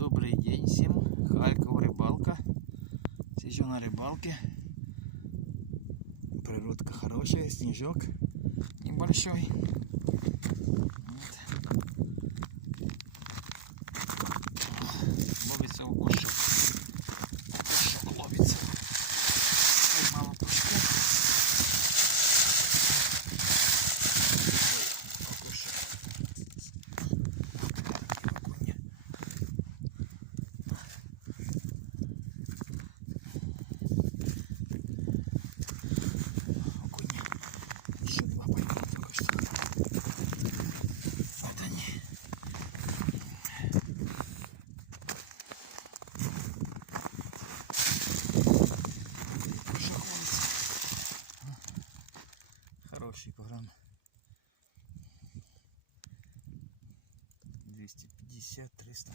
Добрый день всем. Харьков, рыбалка. Сижу на рыбалке. Природка хорошая, снежок небольшой. Вот. Ловится окушок. Окушок ловится. Поймал окушка. Окушок. Еще два поймал только что. Вот они. Хороший грамм 250-300.